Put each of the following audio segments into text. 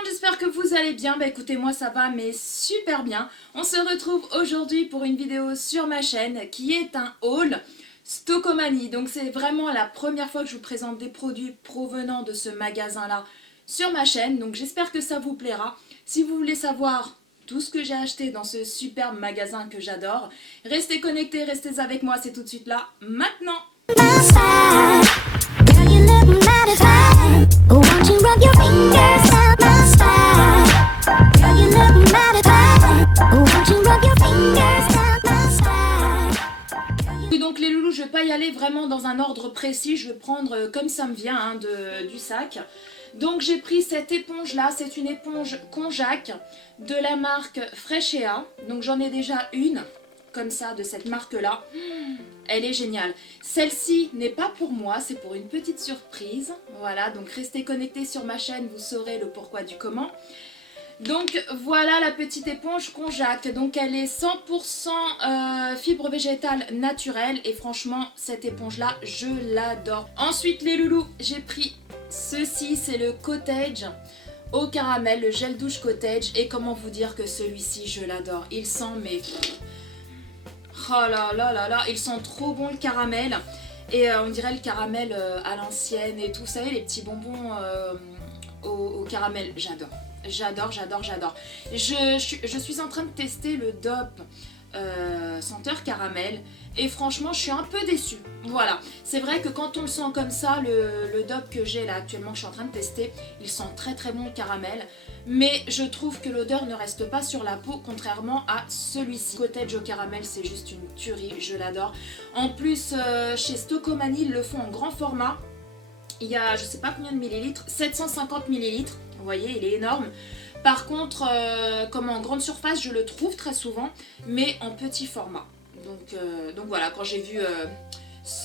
monde, j'espère que vous allez bien. Bah écoutez, moi ça va mais super bien. On se retrouve aujourd'hui pour une vidéo sur ma chaîne qui est un haul Stockomanie. Donc c'est vraiment la première fois que je vous présente des produits provenant de ce magasin-là sur ma chaîne. Donc j'espère que ça vous plaira. Si vous voulez savoir tout ce que j'ai acheté dans ce superbe magasin que j'adore, restez connectés, restez avec moi, c'est tout de suite là, maintenant. Donc les loulous, je vais pas y aller vraiment dans un ordre précis, je vais prendre comme ça me vient hein, du sac. Donc j'ai pris cette éponge là, c'est une éponge Konjac de la marque Freshéa. Donc j'en ai déjà une comme ça de cette marque là. Elle est géniale. Celle-ci n'est pas pour moi, c'est pour une petite surprise. Voilà, donc restez connectés sur ma chaîne, vous saurez le pourquoi du comment. Donc voilà la petite éponge Konjac. Donc elle est 100% fibre végétale naturelle et franchement cette éponge là je l'adore. Ensuite les loulous, j'ai pris ceci, c'est le Cottage au caramel, le gel douche Cottage. Et comment vous dire que celui-ci je l'adore. Il sent mais... oh là là là là, il sent trop bon le caramel. Et on dirait le caramel à l'ancienne et tout, vous savez les petits bonbons au caramel, j'adore. J'adore, j'adore, j'adore. Je suis en train de tester le DOP senteur caramel et franchement je suis un peu déçue. Voilà, c'est vrai que quand on le sent comme ça, le DOP que j'ai là actuellement que je suis en train de tester, il sent très très bon le caramel. Mais je trouve que l'odeur ne reste pas sur la peau contrairement à celui-ci. Cottage au caramel c'est juste une tuerie, je l'adore. En plus chez Stockomanie ils le font en grand format. Il y a je sais pas combien de millilitres, 750 millilitres. Vous voyez, il est énorme. Par contre, comme en grande surface, je le trouve très souvent, mais en petit format. Donc voilà, quand j'ai vu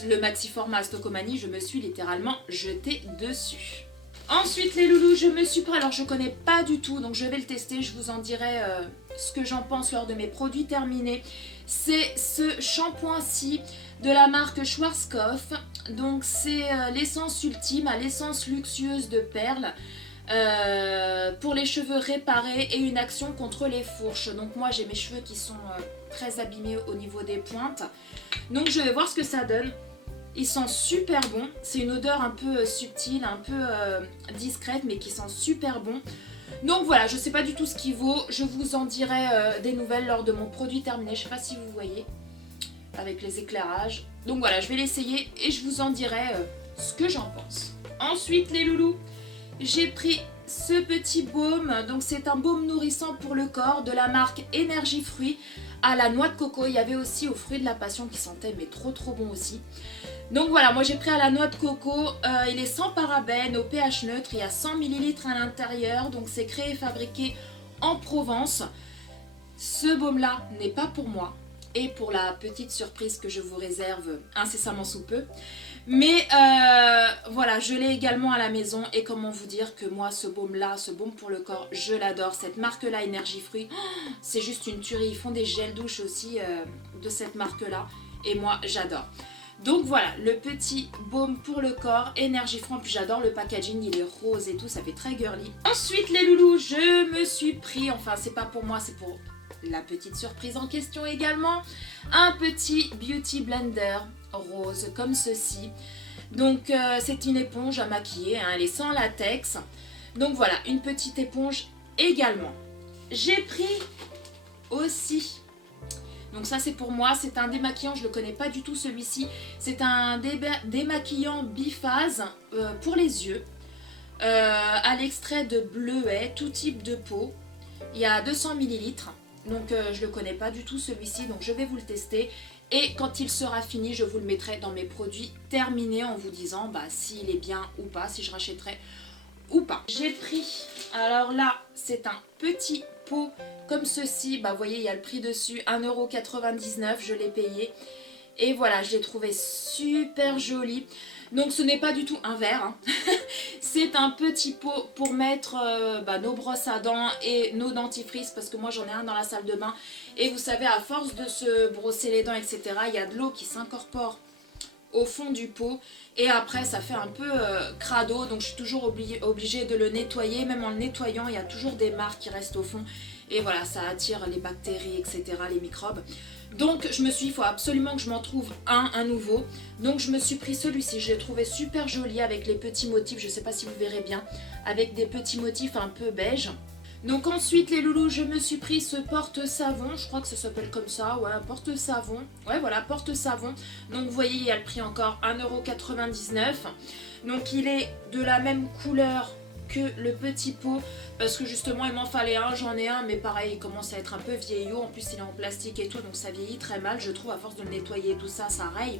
le maxi format à Stockomanie, je me suis littéralement jetée dessus. Ensuite, les loulous, je me suis pris... Alors, je connais pas du tout, donc je vais le tester. Je vous en dirai ce que j'en pense lors de mes produits terminés. C'est ce shampoing-ci de la marque Schwarzkopf. Donc, c'est l'essence ultime à l'essence luxueuse de perles. Pour les cheveux réparés et une action contre les fourches. Donc moi j'ai mes cheveux qui sont très abîmés au niveau des pointes. Donc je vais voir ce que ça donne. Il sent super bon. C'est une odeur un peu subtile, un peu discrète mais qui sent super bon. Donc voilà, je sais pas du tout ce qu'il vaut. Je vous en dirai des nouvelles lors de mon produit terminé. Je sais pas si vous voyez avec les éclairages. Donc voilà, je vais l'essayer et je vous en dirai ce que j'en pense. Ensuite les loulous, j'ai pris ce petit baume, donc c'est un baume nourrissant pour le corps de la marque Énergie Fruits à la noix de coco. Il y avait aussi aux fruits de la passion qui sentaient mais trop bon aussi. Donc voilà, moi j'ai pris à la noix de coco, il est sans parabènes, au pH neutre, il y a 100 ml à l'intérieur, donc c'est créé et fabriqué en Provence. Ce baume là n'est pas pour moi. Et pour la petite surprise que je vous réserve incessamment sous peu. Mais voilà, je l'ai également à la maison. Et comment vous dire que moi, ce baume-là, ce baume pour le corps, je l'adore. Cette marque-là, Énergie Fruits, c'est juste une tuerie. Ils font des gels douche aussi de cette marque-là. Et moi, j'adore. Donc voilà, le petit baume pour le corps, Énergie Fruits. Puis j'adore le packaging, il est rose et tout, ça fait très girly. Ensuite, les loulous, je me suis pris, enfin c'est pas pour moi, c'est pour... la petite surprise en question également, un petit beauty blender rose comme ceci. Donc c'est une éponge à maquiller, hein, elle est sans latex. Donc voilà, une petite éponge également. J'ai pris aussi, donc ça c'est pour moi, c'est un démaquillant, je ne le connais pas du tout celui-ci. C'est un démaquillant biphase pour les yeux, à l'extrait de bleuet, tout type de peau. Il y a 200 ml. Donc je ne le connais pas du tout celui-ci, donc je vais vous le tester. Et quand il sera fini, je vous le mettrai dans mes produits terminés en vous disant s'il est bien ou pas, si je rachèterai ou pas. J'ai pris, alors là, c'est un petit pot comme ceci. Vous voyez, il y a le prix dessus, 1,99 €, je l'ai payé. Et voilà, je l'ai trouvé super joli. Donc ce n'est pas du tout un verre, hein. C'est un petit pot pour mettre nos brosses à dents et nos dentifrices, parce que moi j'en ai un dans la salle de bain. Et vous savez, à force de se brosser les dents, etc., il y a de l'eau qui s'incorpore au fond du pot et après ça fait un peu crado, donc je suis toujours obligée de le nettoyer. Même en le nettoyant, il y a toujours des marques qui restent au fond et voilà, ça attire les bactéries, etc., les microbes. Donc je me suis dit, il faut absolument que je m'en trouve un nouveau. Donc je me suis pris celui-ci, je l'ai trouvé super joli avec les petits motifs, je ne sais pas si vous verrez bien, avec des petits motifs un peu beige. Donc ensuite les loulous, je me suis pris ce porte-savon, je crois que ça s'appelle comme ça, ouais, porte-savon. Ouais voilà, porte-savon. Donc vous voyez, il y a le prix encore 1,99 €. Donc il est de la même couleur que le petit pot, parce que justement il m'en fallait un, j'en ai un, mais pareil il commence à être un peu vieillot, en plus il est en plastique et tout, donc ça vieillit très mal, je trouve, à force de le nettoyer et tout ça, ça raye.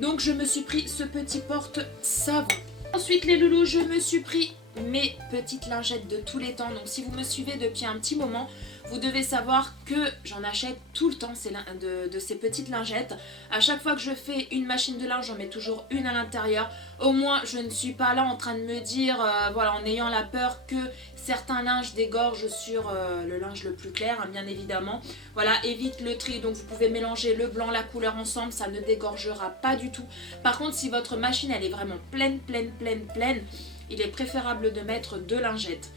Donc je me suis pris ce petit porte-savon. Ensuite les loulous, je me suis pris mes petites lingettes de tous les temps. Donc si vous me suivez depuis un petit moment, vous devez savoir que j'en achète tout le temps de ces petites lingettes. À chaque fois que je fais une machine de linge, j'en mets toujours une à l'intérieur. Au moins je ne suis pas là en train de me dire, voilà, en ayant la peur que certains linges dégorgent sur le linge le plus clair, hein, bien évidemment. Voilà, évite le tri, donc vous pouvez mélanger le blanc, la couleur ensemble, ça ne dégorgera pas du tout. Par contre, si votre machine elle est vraiment pleine, il est préférable de mettre 2 lingettes.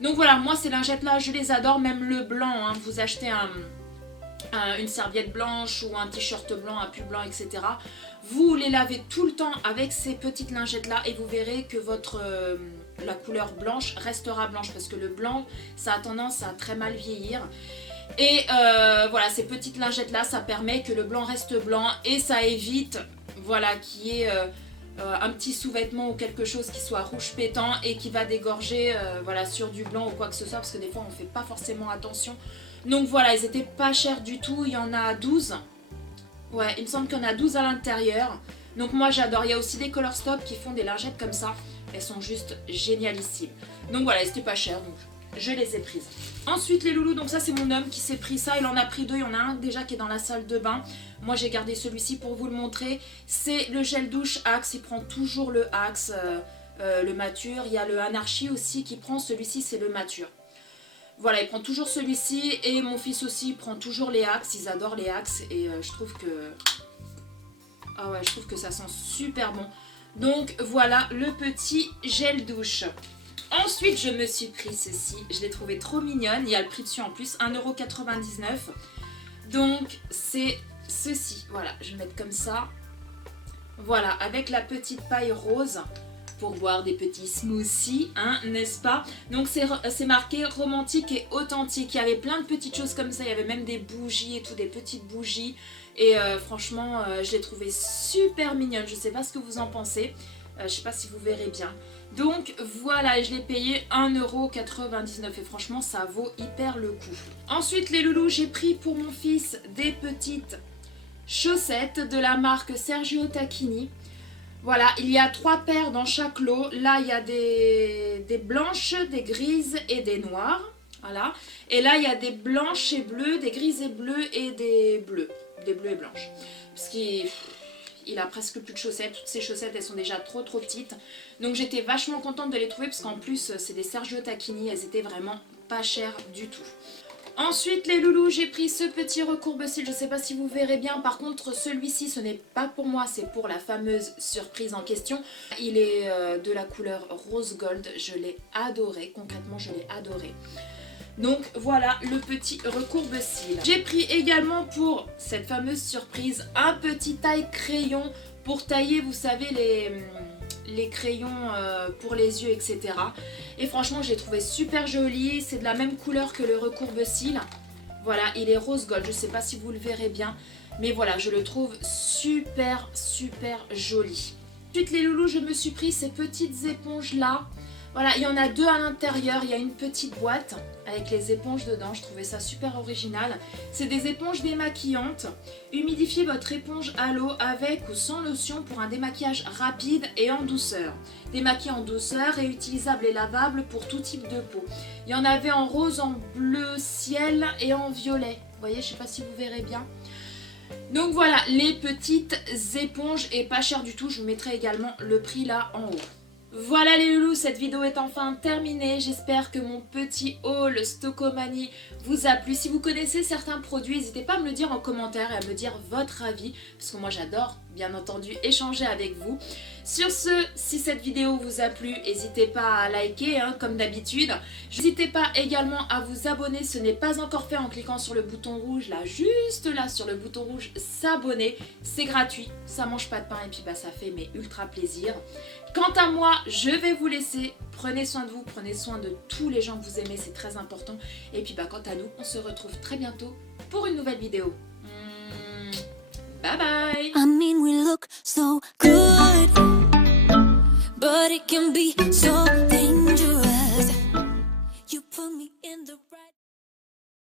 Donc voilà, moi ces lingettes là je les adore, même le blanc, hein. Vous achetez une serviette blanche ou un t-shirt blanc, un pull blanc, etc. Vous les lavez tout le temps avec ces petites lingettes là et vous verrez que la couleur blanche restera blanche, parce que le blanc ça a tendance à très mal vieillir. Et voilà, ces petites lingettes là, ça permet que le blanc reste blanc et ça évite, voilà, qu'il y ait un petit sous-vêtement ou quelque chose qui soit rouge pétant et qui va dégorger voilà, sur du blanc ou quoi que ce soit, parce que des fois on ne fait pas forcément attention. Donc voilà, ils étaient pas chers du tout, il y en a 12. Ouais, il me semble qu'il y en a 12 à l'intérieur. Donc moi j'adore, il y a aussi des Color Stop qui font des lingettes comme ça, elles sont juste génialissimes. Donc voilà, c'était pas cher, donc je les ai prises. Ensuite les loulous, donc ça c'est mon homme qui s'est pris ça, il en a pris 2, il y en a un déjà qui est dans la salle de bain. Moi j'ai gardé celui-ci pour vous le montrer, c'est le gel douche Axe, il prend toujours le Axe, le mature. Il y a le Anarchy aussi qui prend, celui-ci c'est le mature. Voilà, il prend toujours celui-ci et mon fils aussi prend toujours les Axe, ils adorent les Axe et je trouve que... Ah ouais, je trouve que ça sent super bon. Donc voilà le petit gel douche. Ensuite, je me suis pris ceci. Je l'ai trouvé trop mignonne. Il y a le prix dessus en plus, 1,99 €. Donc, c'est ceci. Voilà, je vais le mettre comme ça. Voilà, avec la petite paille rose pour boire des petits smoothies, hein, n'est-ce pas? Donc, c'est marqué romantique et authentique. Il y avait plein de petites choses comme ça. Il y avait même des bougies et tout, des petites bougies. Et franchement, je l'ai trouvé super mignonne. Je ne sais pas ce que vous en pensez. Je ne sais pas si vous verrez bien. Donc voilà, je l'ai payé 1,99 € et franchement ça vaut hyper le coup. Ensuite les loulous, j'ai pris pour mon fils des petites chaussettes de la marque Sergio Tacchini. Voilà, il y a 3 paires dans chaque lot. Là il y a des blanches, des grises et des noires. Voilà. Et là il y a des blanches et bleues, des grises et bleues et des bleus. Des bleus et blanches. Parce qu'il a presque plus de chaussettes, toutes ces chaussettes elles sont déjà trop petites, donc j'étais vachement contente de les trouver parce qu'en plus c'est des Sergio Tacchini, elles étaient vraiment pas chères du tout. Ensuite les loulous, j'ai pris ce petit recourbe-cils, je sais pas si vous verrez bien, par contre celui-ci ce n'est pas pour moi, c'est pour la fameuse surprise en question. Il est de la couleur rose gold, je l'ai adoré, concrètement je l'ai adoré. Donc voilà le petit recourbe-cils. J'ai pris également pour cette fameuse surprise un petit taille-crayon pour tailler, vous savez, les crayons pour les yeux, etc. Et franchement, je l'ai trouvé super joli. C'est de la même couleur que le recourbe-cils. Voilà, il est rose gold. Je ne sais pas si vous le verrez bien. Mais voilà, je le trouve super joli. Ensuite, les loulous, je me suis pris ces petites éponges-là. Voilà, il y en a 2 à l'intérieur, il y a une petite boîte avec les éponges dedans, je trouvais ça super original. C'est des éponges démaquillantes. Humidifiez votre éponge à l'eau avec ou sans lotion pour un démaquillage rapide et en douceur. Démaquillant en douceur, réutilisable et lavable pour tout type de peau. Il y en avait en rose, en bleu ciel et en violet. Vous voyez, je ne sais pas si vous verrez bien. Donc voilà, les petites éponges et pas cher du tout, je vous mettrai également le prix là en haut. Voilà les loulous, cette vidéo est enfin terminée. J'espère que mon petit haul Stockomanie vous a plu. Si vous connaissez certains produits, n'hésitez pas à me le dire en commentaire et à me dire votre avis, parce que moi j'adore bien entendu échanger avec vous. Sur ce, si cette vidéo vous a plu, n'hésitez pas à liker comme d'habitude. N'hésitez pas également à vous abonner, ce n'est pas encore fait en cliquant sur le bouton rouge, là, juste là sur le bouton rouge, s'abonner. C'est gratuit, ça mange pas de pain et puis ça fait ultra plaisir. Quant à moi, je vais vous laisser. Prenez soin de vous, prenez soin de tous les gens que vous aimez, c'est très important. Et puis quant à nous, on se retrouve très bientôt pour une nouvelle vidéo. Bye bye. I mean, we look so good, but it can be so dangerous. You put me in the